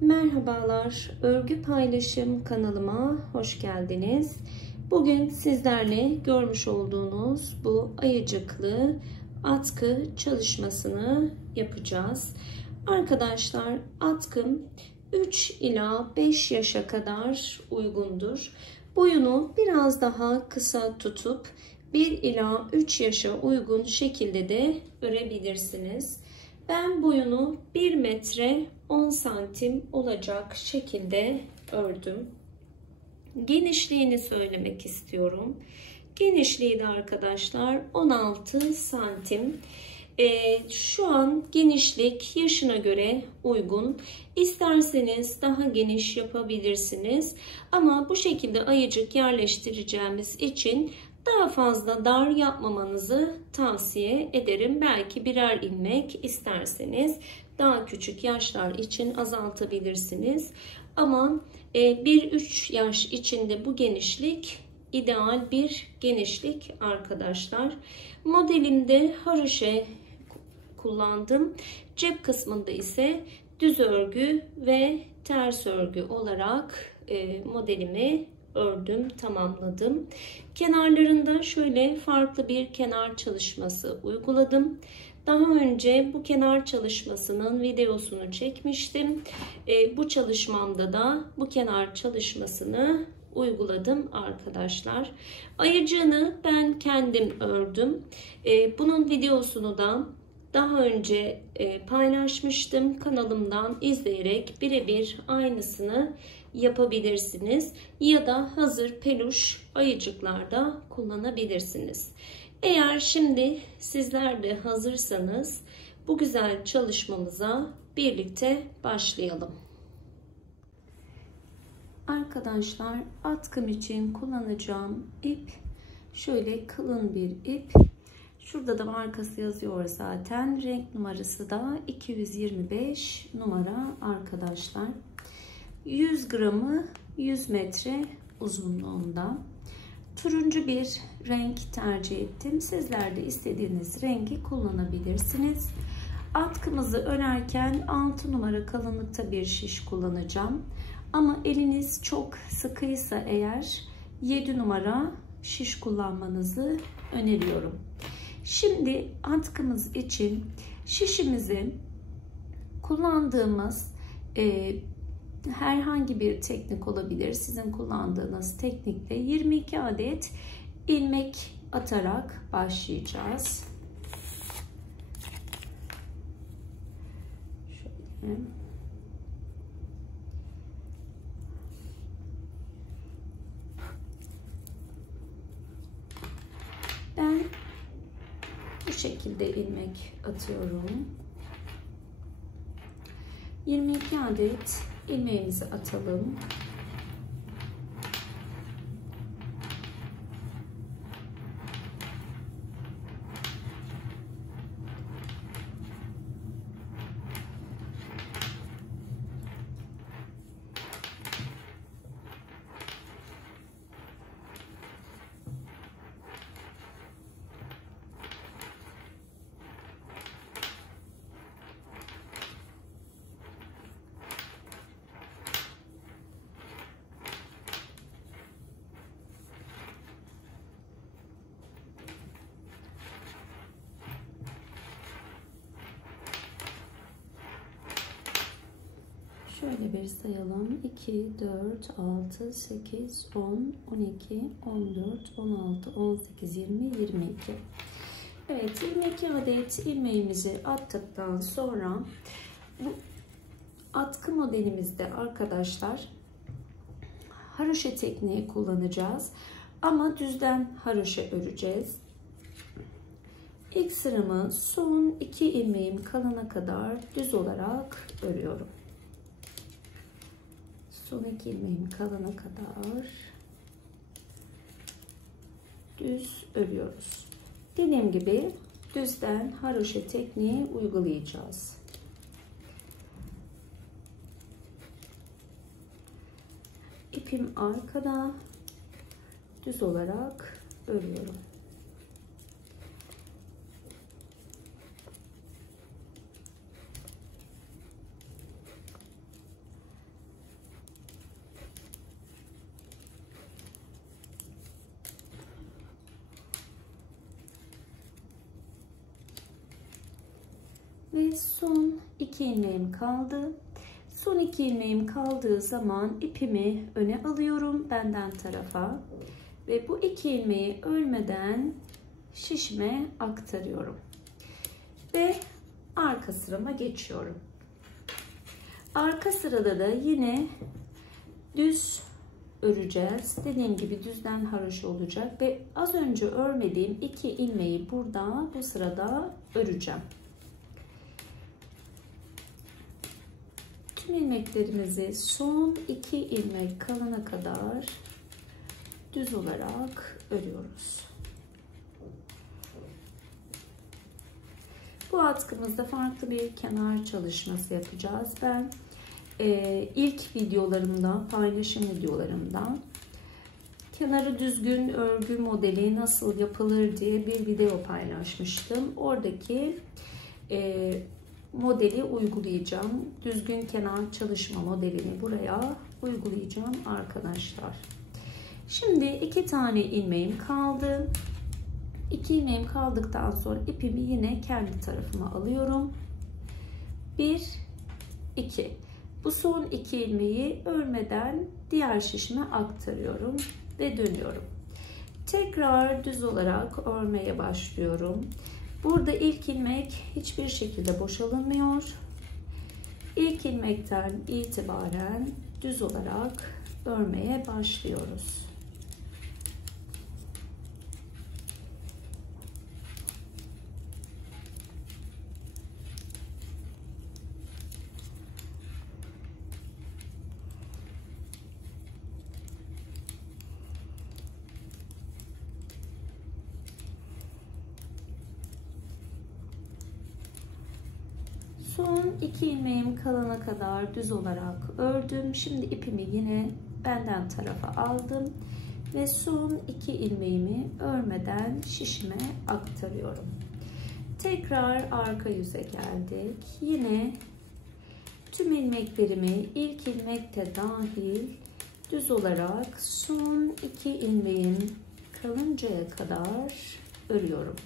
Merhabalar, örgü paylaşım kanalıma hoş geldiniz. Bugün sizlerle görmüş olduğunuz bu ayıcıklı atkı çalışmasını yapacağız. Arkadaşlar, atkım 3 ila 5 yaşa kadar uygundur. Boyunu biraz daha kısa tutup 1 ila 3 yaşa uygun şekilde de örebilirsiniz. Ben boyunu 1 metre 10 santim olacak şekilde ördüm. Genişliğini söylemek istiyorum. Genişliği de arkadaşlar 16 santim. Şu an genişlik yaşına göre uygun. İsterseniz daha geniş yapabilirsiniz. Ama bu şekilde ayıcık yerleştireceğimiz için daha fazla dar yapmamanızı tavsiye ederim. Belki birer ilmek isterseniz daha küçük yaşlar için azaltabilirsiniz. Ama 1-3 yaş içinde bu genişlik ideal bir genişlik arkadaşlar. Modelimde haroşe kullandım. Cep kısmında ise düz örgü ve ters örgü olarak modelimi ördüm, tamamladım. Kenarlarında şöyle farklı bir kenar çalışması uyguladım. Daha önce bu kenar çalışmasının videosunu çekmiştim. Bu çalışmamda da bu kenar çalışmasını uyguladım arkadaşlar. Ayıcığını ben kendim ördüm. Bunun videosunu da daha önce paylaşmıştım. Kanalımdan izleyerek birebir aynısını yapabilirsiniz. Ya da hazır peluş ayıcıklarda kullanabilirsiniz. Eğer şimdi sizler de hazırsanız bu güzel çalışmamıza birlikte başlayalım. Arkadaşlar, atkım için kullanacağım ip şöyle kalın bir ip. Şurada da markası yazıyor zaten. Renk numarası da 225 numara arkadaşlar. 100 gramı 100 metre uzunluğunda. Turuncu bir renk tercih ettim. Sizler de istediğiniz rengi kullanabilirsiniz. Atkımızı örerken 6 numara kalınlıkta bir şiş kullanacağım. Ama eliniz çok sıkıysa eğer 7 numara şiş kullanmanızı öneriyorum. Şimdi atkımız için şişimizi kullandığımız herhangi bir teknik olabilir. Sizin kullandığınız teknikle 22 adet ilmek atarak başlayacağız. Şöyle. Ben bu şekilde ilmek atıyorum. 22 adet ilmeğimizi atalım. Şöyle bir sayalım. 2, 4, 6, 8, 10, 12, 14, 16, 18, 20, 22. Evet, 22 adet ilmeğimizi attıktan sonra bu atkı modelimizde arkadaşlar haroşe tekniği kullanacağız. Ama düzden haroşe öreceğiz. İlk sıramı son 2 ilmeğim kalana kadar düz olarak örüyorum. Son 2 ilmeğim kalana kadar düz örüyoruz. Dediğim gibi düzden haroşe tekniği uygulayacağız. İpim arkada, düz olarak örüyorum. Ve son 2 ilmeğim kaldı. Son 2 ilmeğim kaldığı zaman ipimi öne alıyorum benden tarafa ve bu 2 ilmeği örmeden şişime aktarıyorum ve arka sırama geçiyorum. Arka sırada da yine düz öreceğiz. Dediğim gibi düzden haroşa olacak ve az önce örmediğim 2 ilmeği burada bu sırada öreceğim. Tüm ilmeklerimizi son 2 ilmek kalana kadar düz olarak örüyoruz. Bu atkımızda farklı bir kenar çalışması yapacağız. Ben ilk videolarımda, paylaşım videolarımda kenarı düzgün örgü modeli nasıl yapılır diye bir video paylaşmıştım. Oradaki modeli uygulayacağım. Düzgün kenar çalışma modelini buraya uygulayacağım arkadaşlar. Şimdi 2 tane ilmeğim kaldı. 2 ilmeğim kaldıktan sonra ipimi yine kendi tarafıma alıyorum. 1, 2. Bu son 2 ilmeği örmeden diğer şişime aktarıyorum ve dönüyorum. Tekrar düz olarak örmeye başlıyorum. Burada ilk ilmek hiçbir şekilde boşalınmıyor. İlk ilmekten itibaren düz olarak örmeye başlıyoruz. Son 2 ilmeğim kalana kadar düz olarak ördüm. Şimdi ipimi yine benden tarafa aldım ve son 2 ilmeğimi örmeden şişime aktarıyorum. Tekrar arka yüze geldik. Yine tüm ilmeklerimi ilk ilmek de dahil düz olarak son 2 ilmeğim kalıncaya kadar örüyorum.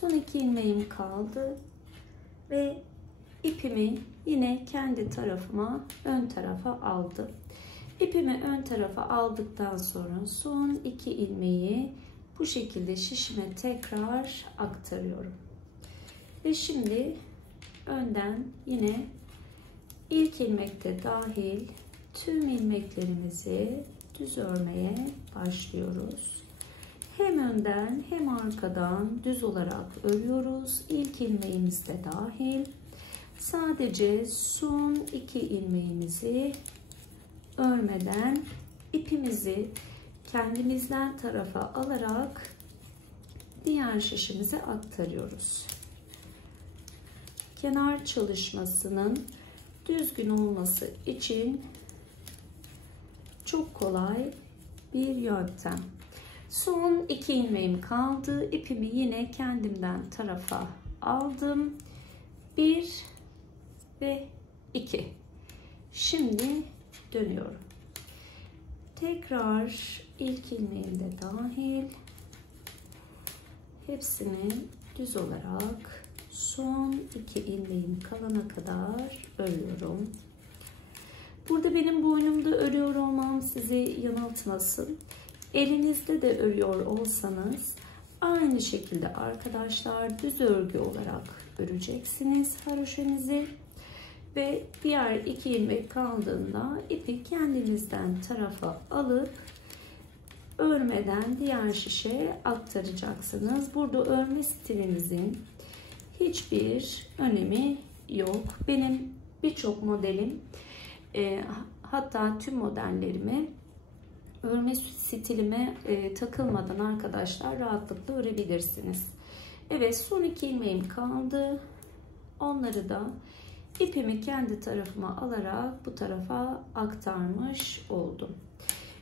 Son 2 ilmeğim kaldı ve ipimi yine kendi tarafıma, ön tarafa aldım. İpimi ön tarafa aldıktan sonra son 2 ilmeği bu şekilde şişime tekrar aktarıyorum. Ve şimdi önden yine ilk ilmekte dahil tüm ilmeklerimizi düz örmeye başlıyoruz. Hem önden hem arkadan düz olarak örüyoruz. İlk ilmeğimiz de dahil. Sadece son 2 ilmeğimizi örmeden ipimizi kendimizden tarafa alarak diğer şişimize aktarıyoruz. Kenar çalışmasının düzgün olması için çok kolay bir yöntem. Son 2 ilmeğim kaldı. İpimi yine kendimden tarafa aldım. 1 ve 2. Şimdi dönüyorum. Tekrar ilk ilmeğim de dahil. Hepsini düz olarak son 2 ilmeğim kalana kadar örüyorum. Burada benim boynumda örüyor olmam sizi yanıltmasın. Elinizde de örüyor olsanız aynı şekilde arkadaşlar düz örgü olarak öreceksiniz haroşenizi ve diğer 2 ilmek kaldığında ipi kendinizden tarafa alıp örmeden diğer şişe aktaracaksınız. Burada örme stilinizin hiçbir önemi yok. Benim birçok modelim hatta tüm modellerimi örme stilime takılmadan arkadaşlar rahatlıkla örebilirsiniz. Evet, son 2 ilmeğim kaldı. Onları da ipimi kendi tarafıma alarak bu tarafa aktarmış oldum.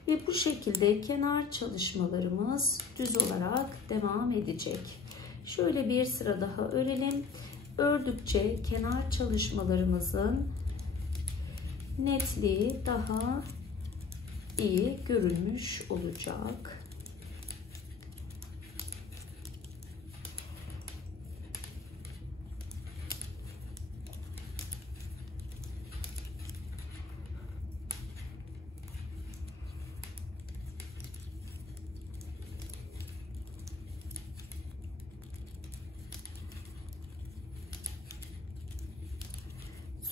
Ve bu şekilde kenar çalışmalarımız düz olarak devam edecek. Şöyle bir sıra daha örelim. Ördükçe kenar çalışmalarımızın netliği daha iyi görülmüş olacak.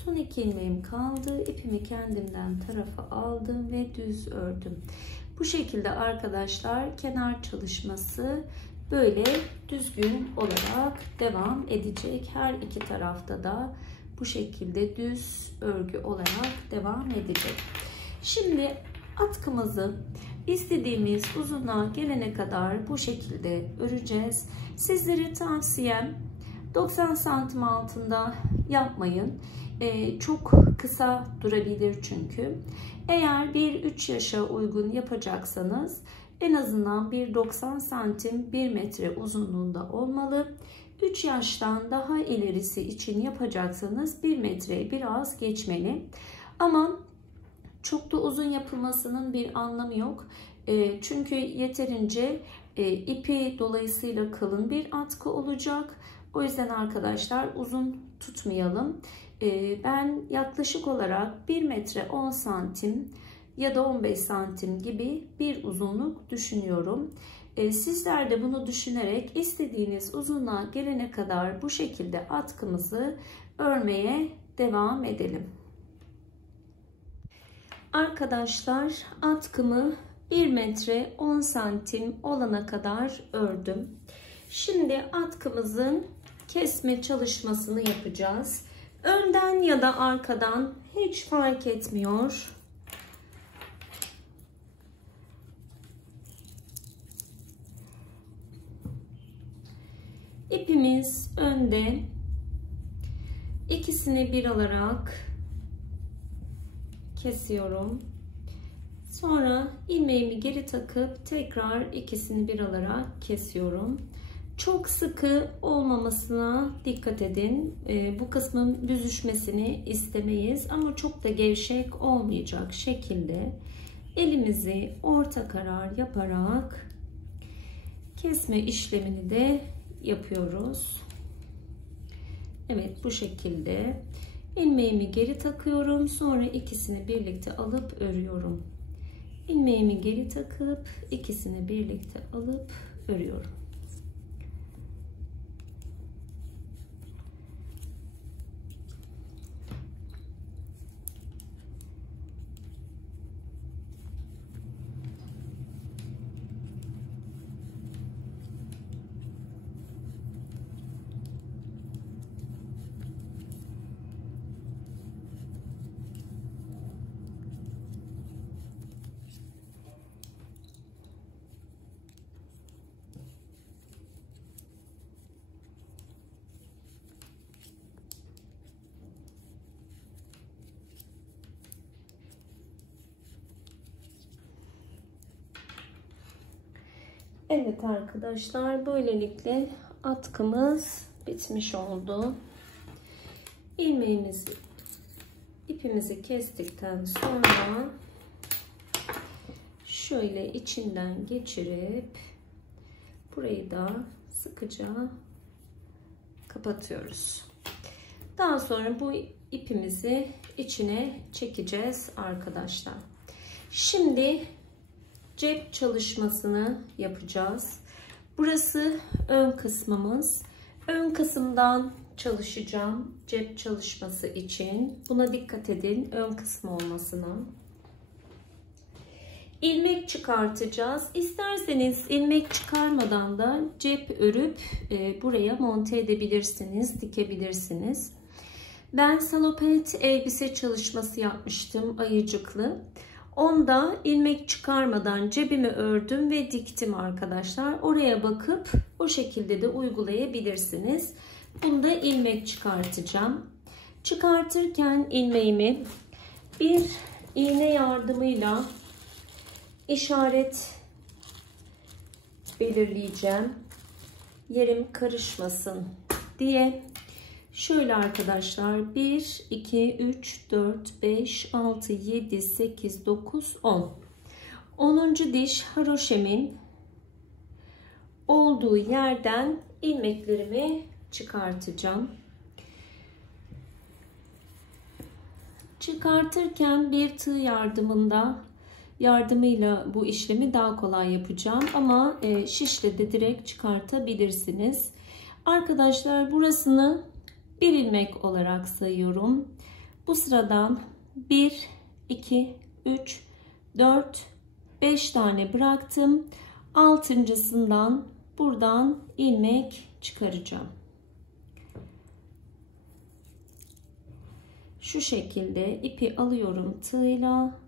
Son 2 ilmeğim kaldı. İpimi kendimden tarafa aldım ve düz ördüm. Bu şekilde arkadaşlar kenar çalışması böyle düzgün olarak devam edecek. Her iki tarafta da bu şekilde düz örgü olarak devam edecek. Şimdi atkımızı istediğimiz uzunluğa gelene kadar bu şekilde öreceğiz. Sizlere tavsiyem 90 santim altında yapmayın. Çok kısa durabilir çünkü. Eğer 1-3 yaşa uygun yapacaksanız en azından 1,90 santim 1 metre uzunluğunda olmalı. 3 yaştan daha ilerisi için yapacaksanız 1 metreye biraz geçmeli. Ama çok da uzun yapılmasının bir anlamı yok. Çünkü yeterince ipi dolayısıyla kalın bir atkı olacak. O yüzden arkadaşlar uzun tutmayalım. Ben yaklaşık olarak 1 metre 10 santim ya da 15 santim gibi bir uzunluk düşünüyorum. Sizler de bunu düşünerek istediğiniz uzunluğa gelene kadar bu şekilde atkımızı örmeye devam edelim. Arkadaşlar atkımı 1 metre 10 santim olana kadar ördüm. Şimdi atkımızın kesme çalışmasını yapacağız. Önden ya da arkadan hiç fark etmiyor. İpimiz önde. İkisini bir alarak kesiyorum. Sonra ilmeğimi geri takıp tekrar ikisini bir alarak kesiyorum. Çok sıkı olmamasına dikkat edin. Bu kısmın büzüşmesini istemeyiz ama çok da gevşek olmayacak şekilde elimizi orta karar yaparak kesme işlemini de yapıyoruz. Evet, bu şekilde ilmeğimi geri takıyorum. Sonra ikisini birlikte alıp örüyorum. İlmeğimi geri takıp ikisini birlikte alıp örüyorum. Evet arkadaşlar, böylelikle atkımız bitmiş oldu. İpimizi kestikten sonra şöyle içinden geçirip burayı da sıkıca kapatıyoruz. Daha sonra bu ipimizi içine çekeceğiz arkadaşlar. Şimdi cep çalışmasını yapacağız. Burası ön kısmımız. Ön kısımdan çalışacağım cep çalışması için. Buna dikkat edin, ön kısmı olmasına. İlmek çıkartacağız. İsterseniz ilmek çıkarmadan da cep örüp buraya monte edebilirsiniz, dikebilirsiniz. Ben salopet elbise çalışması yapmıştım, ayıcıklı. Onda ilmek çıkarmadan cebimi ördüm ve diktim arkadaşlar. Oraya bakıp o şekilde de uygulayabilirsiniz. Bunda ilmek çıkartacağım. Çıkartırken ilmeğimi bir iğne yardımıyla işaret belirleyeceğim. Yerim karışmasın diye. Şöyle arkadaşlar, 1, 2, 3, 4, 5, 6, 7, 8, 9, 10. 10. diş haroşemin olduğu yerden ilmeklerimi çıkartacağım. Çıkartırken bir tığ yardımıyla bu işlemi daha kolay yapacağım ama şişle de direkt çıkartabilirsiniz. Arkadaşlar, burasını bir ilmek olarak sayıyorum. Bu sıradan 1, 2, 3, 4, 5 tane bıraktım. 6.'sından buradan ilmek çıkaracağım. Şu şekilde ipi alıyorum tığla.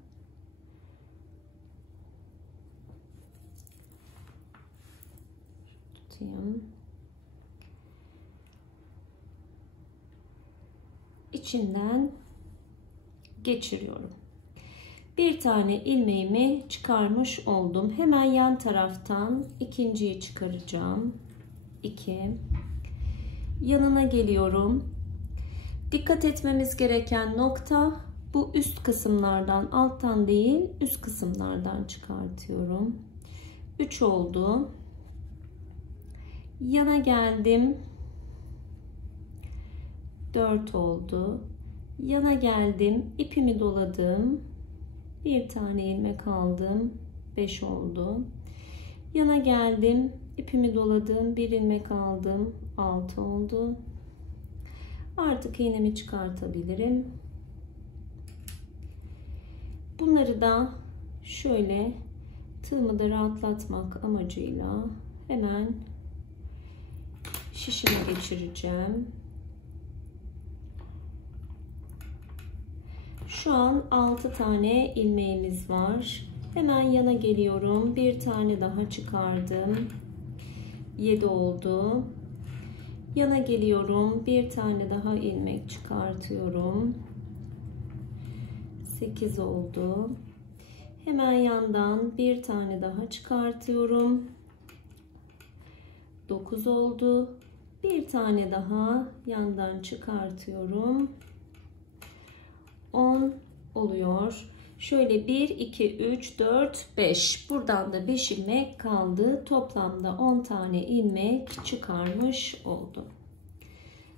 Tutayım. İçinden geçiriyorum. Bir tane ilmeğimi çıkarmış oldum. Hemen yan taraftan ikinciyi çıkaracağım. 2. Yanına geliyorum. Dikkat etmemiz gereken nokta, bu üst kısımlardan, alttan değil üst kısımlardan çıkartıyorum. 3 oldu. Yana geldim. 4 oldu. Yana geldim. İpimi doladım. Bir tane ilmek aldım. 5 oldu. Yana geldim. İpimi doladım. Bir ilmek aldım. 6 oldu. Artık iğnemi çıkartabilirim. Bunları da şöyle tığımı da rahatlatmak amacıyla hemen şişime geçireceğim. Şu an 6 tane ilmeğimiz var. Hemen yana geliyorum. Bir tane daha çıkardım. 7 oldu. Yana geliyorum. Bir tane daha ilmek çıkartıyorum. 8 oldu. Hemen yandan bir tane daha çıkartıyorum. 9 oldu. Bir tane daha yandan çıkartıyorum. 10 oluyor. Şöyle 1, 2, 3, 4, 5. Buradan da 5 ilmek kaldı. Toplamda 10 tane ilmek çıkarmış oldum.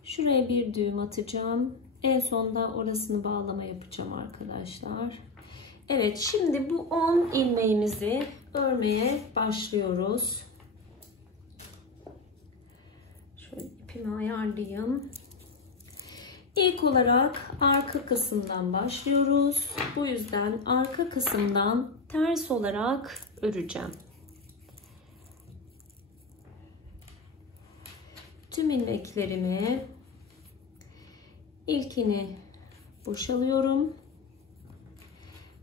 Şuraya bir düğüm atacağım. En sonda orasını bağlama yapacağım arkadaşlar. Evet, şimdi bu 10 ilmeğimizi örmeye başlıyoruz. Şöyle ipimi ayarlayayım. İlk olarak arka kısımdan başlıyoruz. Bu yüzden arka kısımdan ters olarak öreceğim. Tüm ilmeklerimi, ilkini boşalıyorum.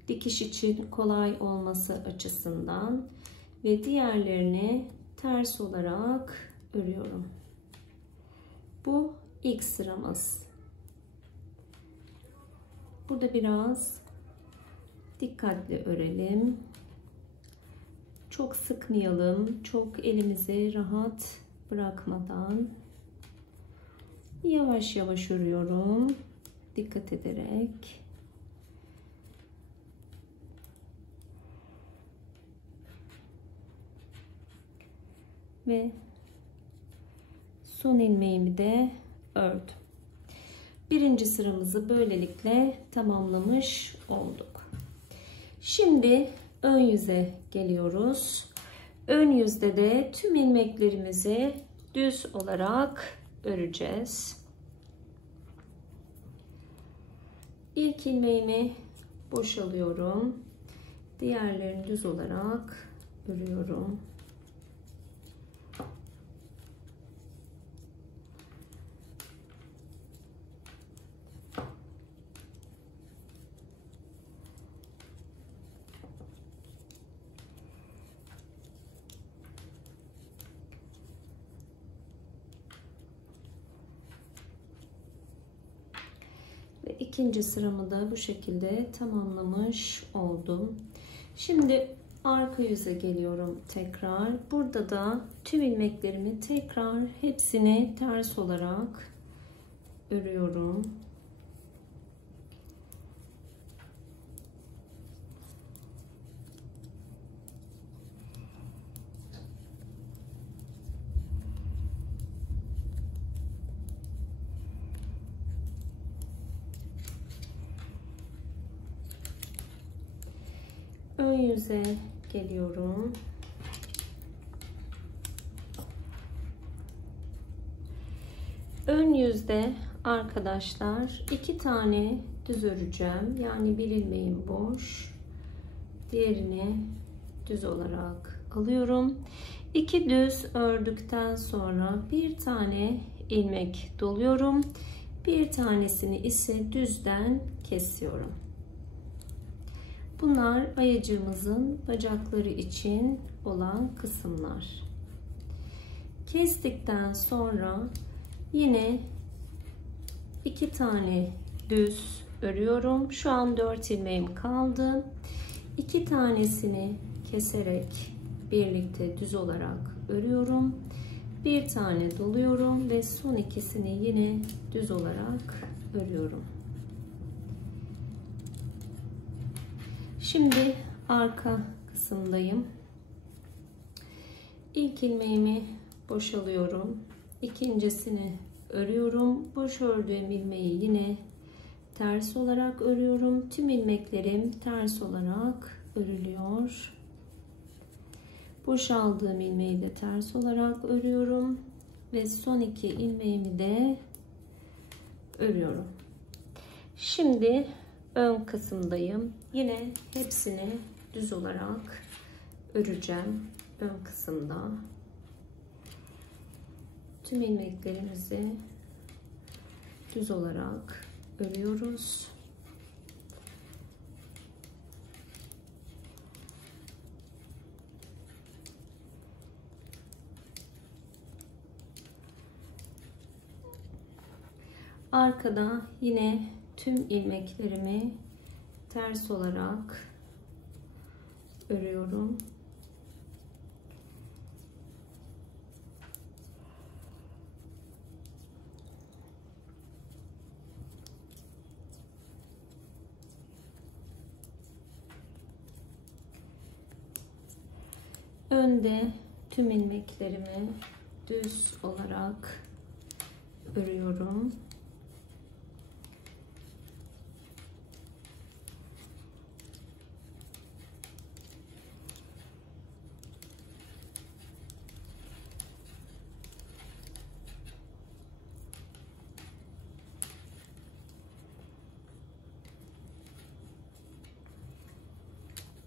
Dikiş için kolay olması açısından ve diğerlerini ters olarak örüyorum. Bu ilk sıramız. Burada biraz dikkatli örelim. Çok sıkmayalım. Çok elimizi rahat bırakmadan yavaş yavaş örüyorum. Dikkat ederek. Ve son ilmeğimi de ördüm. Birinci sıramızı böylelikle tamamlamış olduk. Şimdi ön yüze geliyoruz. Ön yüzde de tüm ilmeklerimizi düz olarak öreceğiz. İlk ilmeğimi boşalıyorum. Diğerlerini düz olarak örüyorum. Ve ikinci sıramı da bu şekilde tamamlamış oldum. Şimdi arka yüze geliyorum tekrar. Burada da tüm ilmeklerimi tekrar hepsini ters olarak örüyorum. Ön yüze geliyorum. Ön yüzde arkadaşlar 2 tane düz öreceğim. Yani bir ilmeğim boş. Diğerini düz olarak alıyorum. 2 düz ördükten sonra bir tane ilmek doluyorum. Bir tanesini ise düzden kesiyorum. Bunlar ayıcığımızın bacakları için olan kısımlar. Kestikten sonra yine 2 tane düz örüyorum. Şu an 4 ilmeğim kaldı. 2 tanesini keserek birlikte düz olarak örüyorum. Bir tane doluyorum ve son ikisini yine düz olarak örüyorum. Şimdi arka kısımdayım. İlk ilmeğimi boşalıyorum. İkincisini örüyorum. Boş ördüğüm ilmeği yine ters olarak örüyorum. Tüm ilmeklerim ters olarak örülüyor. Boşaldığım ilmeği de ters olarak örüyorum ve son 2 ilmeğimi de örüyorum. Şimdi ön kısımdayım. Yine hepsini düz olarak öreceğim. Ön kısımda tüm ilmeklerimizi düz olarak örüyoruz. Arkada yine tüm ilmeklerimi ters olarak örüyorum. Önde tüm ilmeklerimi düz olarak örüyorum.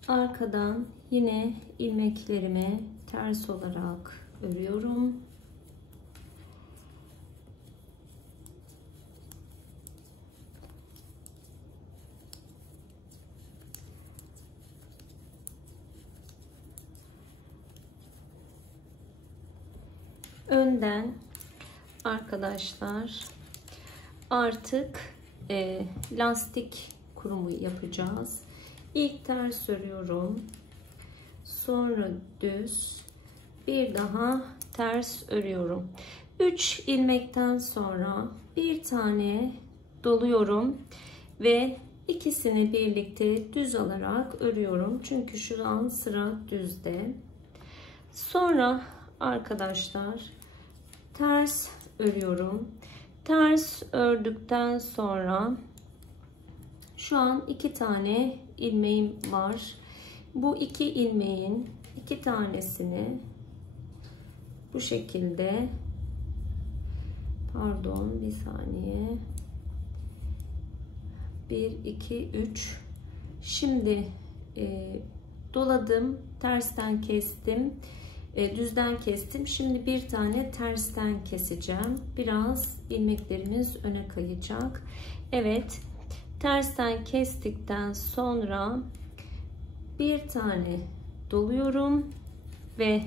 Arkadan yine ilmeklerimi ters olarak örüyorum. Önden arkadaşlar artık lastik kurumu yapacağız. İlk ters örüyorum. Sonra düz. Bir daha ters örüyorum. 3 ilmekten sonra bir tane doluyorum ve ikisini birlikte düz alarak örüyorum. Çünkü şu an sıra düzde. Sonra arkadaşlar ters örüyorum. Ters ördükten sonra şu an 2 tane ilmeğim var. Bu 2 ilmeğin 2 tanesini bu şekilde, pardon bir saniye, 1 2 3, şimdi doladım, tersten kestim, düzden kestim. Şimdi bir tane tersten keseceğim. Biraz ilmeklerimiz öne kayacak. Evet, tersten kestikten sonra bir tane doluyorum ve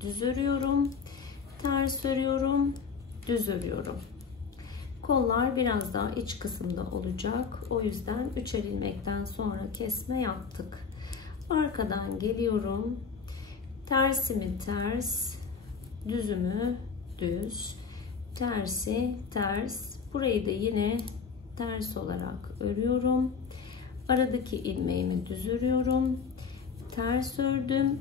düz örüyorum, ters örüyorum, düz örüyorum. Kollar biraz daha iç kısımda olacak. O yüzden 3'er ilmekten sonra kesme yaptık. Arkadan geliyorum. Tersimi ters, düzümü düz, tersi ters. Burayı da yine ters olarak örüyorum. Aradaki ilmeğimi düz örüyorum. Ters ördüm.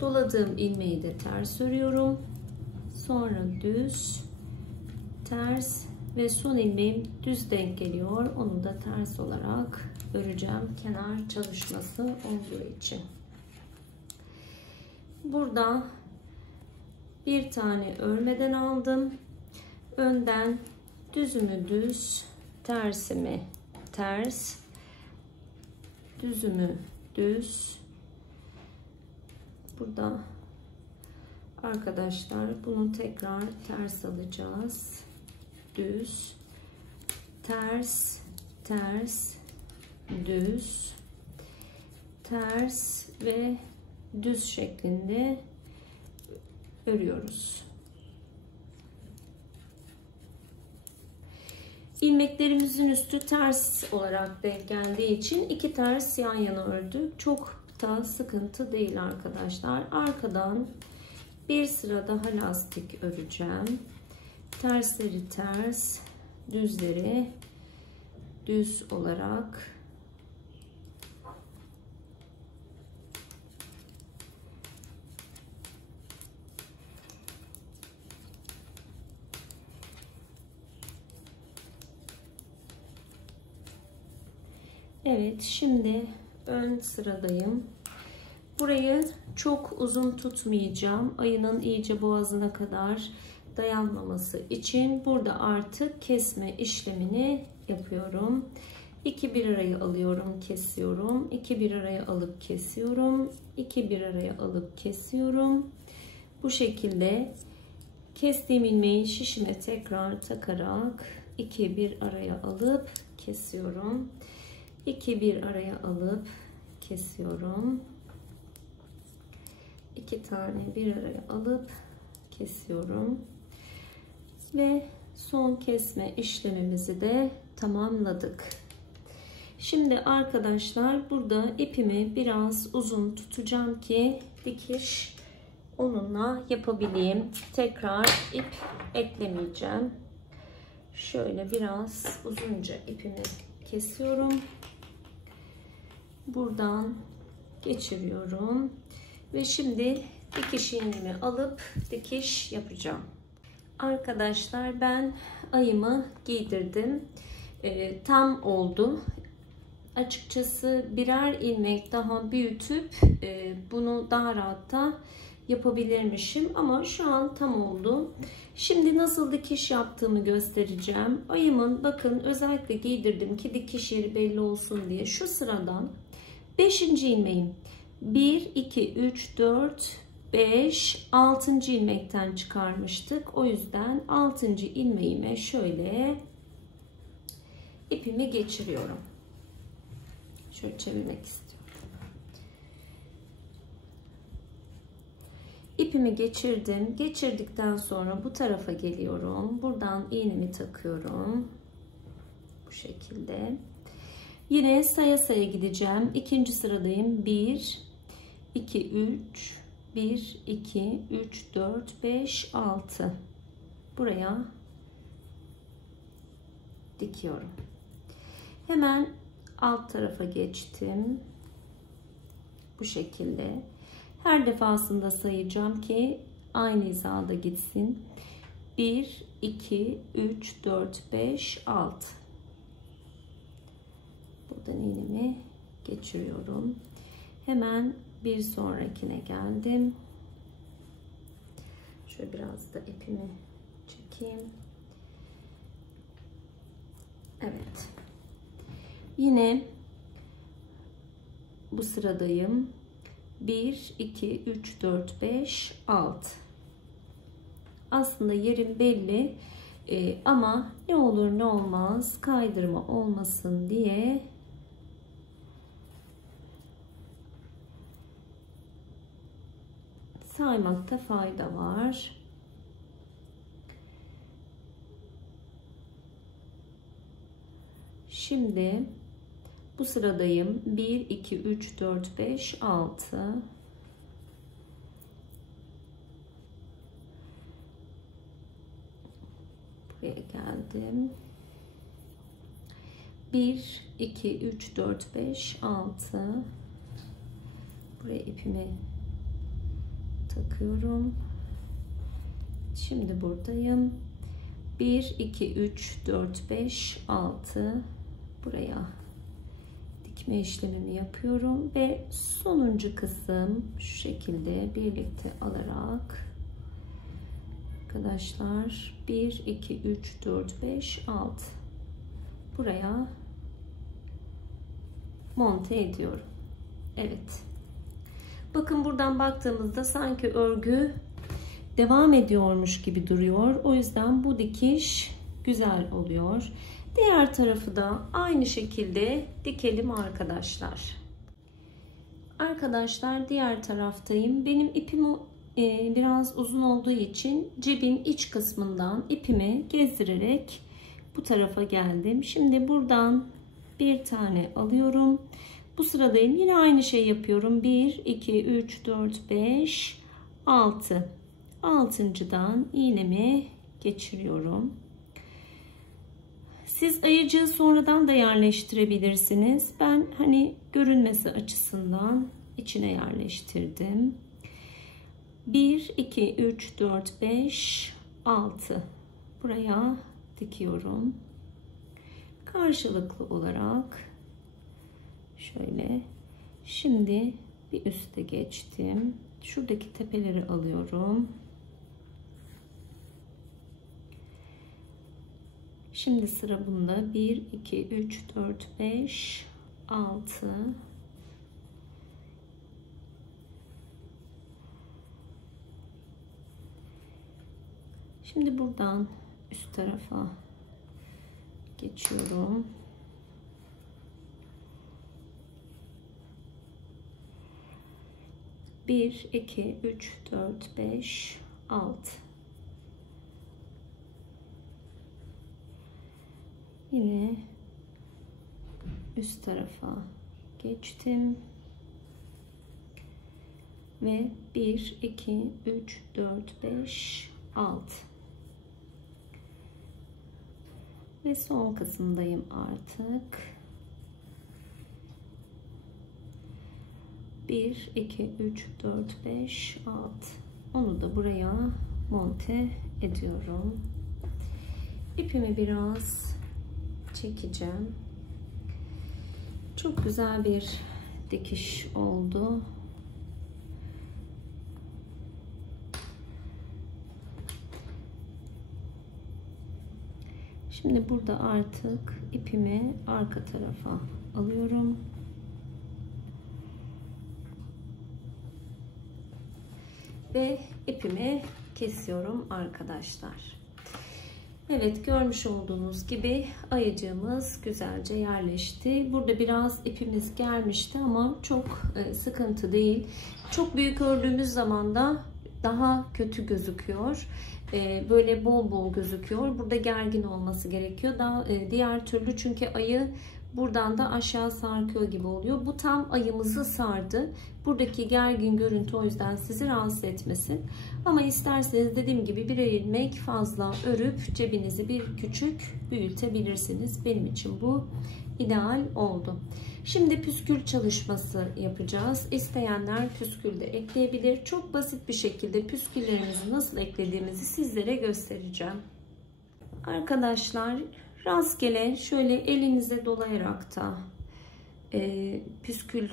Doladığım ilmeği de ters örüyorum. Sonra düz, ters ve son ilmeğim düz denk geliyor. Onu da ters olarak öreceğim. Kenar çalışması olduğu için. Burada bir tane örmeden aldım. Önden düzümü düz, tersimi ters, düzümü düz. Burada arkadaşlar bunu tekrar ters alacağız. Düz, ters, ters, düz, ters ve düz şeklinde örüyoruz. İlmeklerimizin üstü ters olarak denk geldiği için iki ters yan yana ördük. Çok da sıkıntı değil arkadaşlar. Arkadan bir sıra daha lastik öreceğim. Tersleri ters, düzleri düz olarak evet, şimdi ön sıradayım. Burayı çok uzun tutmayacağım. Ayının iyice boğazına kadar dayanmaması için burada artık kesme işlemini yapıyorum. 2 bir araya alıyorum, kesiyorum. 2 bir araya alıp kesiyorum. 2 bir araya alıp kesiyorum. Bu şekilde kestiğim ilmeği şişime tekrar takarak 2 bir araya alıp kesiyorum. 2 bir araya alıp kesiyorum. 2 tane bir araya alıp kesiyorum. Ve son kesme işlemimizi de tamamladık. Şimdi arkadaşlar burada ipimi biraz uzun tutacağım ki dikiş onunla yapabileyim. Tekrar ip eklemeyeceğim. Şöyle biraz uzunca ipimi kesiyorum. Buradan geçiriyorum. Ve şimdi dikiş iğnemi alıp dikiş yapacağım. Arkadaşlar ben ayımı giydirdim. Tam oldu. Açıkçası birer ilmek daha büyütüp bunu daha rahat da yapabilirmişim. Ama şu an tam oldu. Şimdi nasıl dikiş yaptığımı göstereceğim. Ayımın bakın özellikle giydirdim ki dikiş yeri belli olsun diye. Şu sıradan 5. ilmeğim 1, 2, 3, 4, 5, 6. ilmekten çıkarmıştık. O yüzden 6. ilmeğime şöyle ipimi geçiriyorum. Şöyle çevirmek istiyorum. İpimi geçirdim. Geçirdikten sonra bu tarafa geliyorum. Buradan iğnemi takıyorum. Bu şekilde. Yine saya saya gideceğim. İkinci sıradayım. 1, 2, 3, 1, 2, 3, 4, 5, 6. Buraya dikiyorum. Hemen alt tarafa geçtim. Bu şekilde. Her defasında sayacağım ki aynı hizada gitsin. 1, 2, 3, 4, 5, 6. Buradan iğnemi geçiriyorum. Hemen bir sonrakine geldim. Şöyle biraz da ipimi çekeyim. Evet. Yine bu sıradayım. 1, 2, 3, 4, 5, 6. Aslında yerim belli ama ne olur ne olmaz kaydırma olmasın diye saymakta fayda var. Şimdi Bu sıradayım. 1, 2, 3, 4, 5, 6. Buraya geldim. 1, 2, 3, 4, 5, 6. Buraya ipimi takıyorum. Şimdi buradayım. 1, 2, 3, 4, 5, 6. Buraya dikme işlemimi yapıyorum ve sonuncu kısım şu şekilde birlikte alarak arkadaşlar 1, 2, 3, 4, 5, 6 buraya monte ediyorum. Evet. Bakın buradan baktığımızda sanki örgü devam ediyormuş gibi duruyor. O yüzden bu dikiş güzel oluyor. Diğer tarafı da aynı şekilde dikelim arkadaşlar. Arkadaşlar diğer taraftayım. Benim ipim biraz uzun olduğu için cebin iç kısmından ipimi gezdirerek bu tarafa geldim. Şimdi buradan bir tane alıyorum. Bu sıradayım. Yine aynı şey yapıyorum. 1, 2, 3, 4, 5, 6. Altıncıdan iğnemi geçiriyorum. Siz ayıcığı sonradan da yerleştirebilirsiniz. Ben hani görünmesi açısından içine yerleştirdim. 1, 2, 3, 4, 5, 6. Buraya dikiyorum. Karşılıklı olarak şöyle. Şimdi bir üste geçtim. Şuradaki tepeleri alıyorum. Şimdi sıra bunda 1, 2, 3, 4, 5, 6. Şimdi buradan üst tarafa geçiyorum. Bir, iki, üç, dört, beş, 6. Yine üst tarafa geçtim ve 1, 2, 3, 4, 5, 6 ve son kısımdayım artık. 1, 2, 3, 4, 5, 6. Onu da buraya monte ediyorum. İpimi biraz çekeceğim. Çok güzel bir dikiş oldu. Şimdi burada artık ipimi arka tarafa alıyorum. Ve ipimi kesiyorum arkadaşlar. Evet, görmüş olduğunuz gibi ayıcığımız güzelce yerleşti. Burada biraz ipimiz gelmişti ama çok sıkıntı değil. Çok büyük ördüğümüz zaman da daha kötü gözüküyor. Böyle bol bol gözüküyor. Burada gergin olması gerekiyor. Diğer türlü çünkü ayı buradan da aşağı sarkıyor gibi oluyor. Bu tam ayımızı sardı. Buradaki gergin görüntü o yüzden sizi rahatsız etmesin. Ama isterseniz dediğim gibi bir ilmek fazla örüp cebinizi bir küçük büyütebilirsiniz. Benim için bu ideal oldu. Şimdi püskül çalışması yapacağız. İsteyenler püskül de ekleyebilir. Çok basit bir şekilde püsküllerimizi nasıl eklediğimizi sizlere göstereceğim. Arkadaşlar rastgele şöyle elinize dolayarak da püskül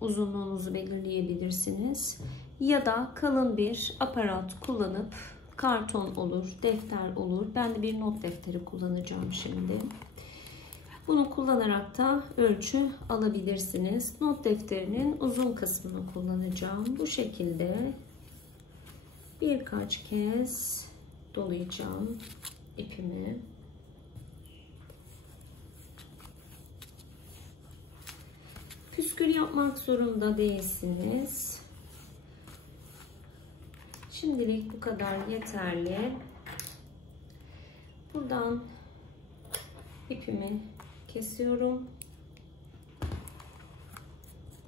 uzunluğunuzu belirleyebilirsiniz. Ya da kalın bir aparat kullanıp karton olur, defter olur. Ben de bir not defteri kullanacağım şimdi. Bunu kullanarak da ölçü alabilirsiniz. Not defterinin uzun kısmını kullanacağım. Bu şekilde birkaç kez dolayacağım ipimi. Püskül yapmak zorunda değilsiniz. Şimdilik bu kadar yeterli. Buradan ipimi kesiyorum.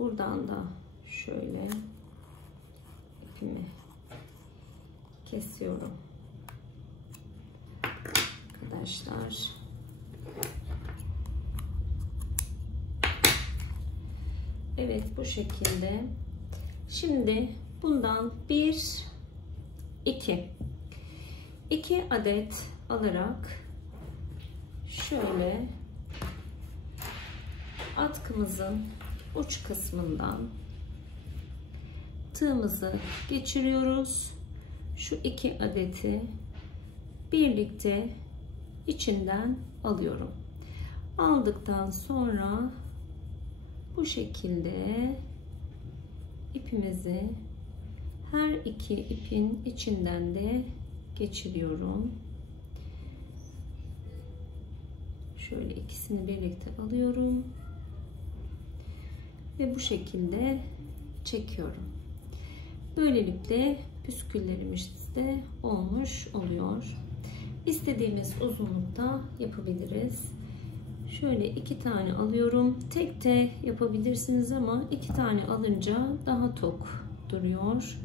Buradan da şöyle ipimi kesiyorum arkadaşlar. Evet, bu şekilde. Şimdi bundan 2 adet alarak şöyle atkımızın uç kısmından tığımızı geçiriyoruz. Şu 2 adeti birlikte içinden alıyorum. Aldıktan sonra bu şekilde ipimizi her 2 ipin içinden de geçiriyorum. Şöyle ikisini birlikte alıyorum ve bu şekilde çekiyorum. Böylelikle püsküllerimiz de olmuş oluyor. İstediğimiz uzunlukta yapabiliriz. Şöyle 2 tane alıyorum. Tek de yapabilirsiniz ama 2 tane alınca daha tok duruyor.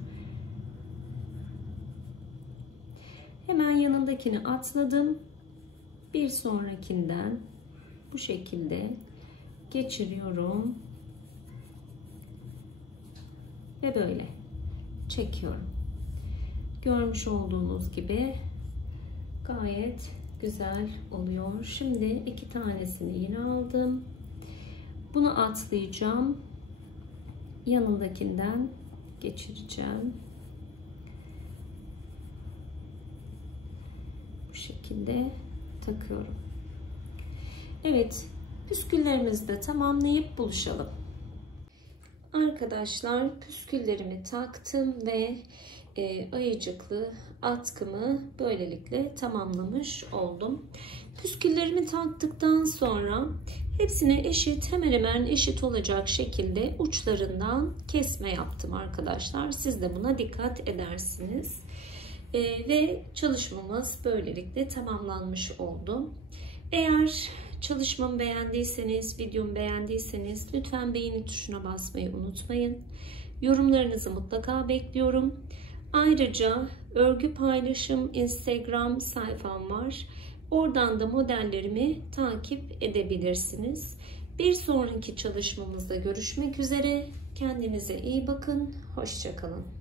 Hemen yanındakini atladım. Bir sonrakinden bu şekilde geçiriyorum ve böyle çekiyorum. Görmüş olduğunuz gibi gayet güzel oluyor. Şimdi 2 tanesini yine aldım. Bunu atlayacağım. Yanındakinden geçireceğim. Bu şekilde takıyorum. Evet, püsküllerimizi de tamamlayıp buluşalım. Arkadaşlar, püsküllerimi taktım ve ayıcıklı atkımı böylelikle tamamlamış oldum. Püsküllerimi taktıktan sonra hepsine hemen hemen eşit olacak şekilde uçlarından kesme yaptım arkadaşlar. Siz de buna dikkat edersiniz. Ve çalışmamız böylelikle tamamlanmış oldu. Eğer çalışmamı beğendiyseniz, videomu beğendiyseniz lütfen beğeni tuşuna basmayı unutmayın. Yorumlarınızı mutlaka bekliyorum. Ayrıca örgü paylaşım Instagram sayfam var. Oradan da modellerimi takip edebilirsiniz. Bir sonraki çalışmamızda görüşmek üzere. Kendinize iyi bakın. Hoşça kalın.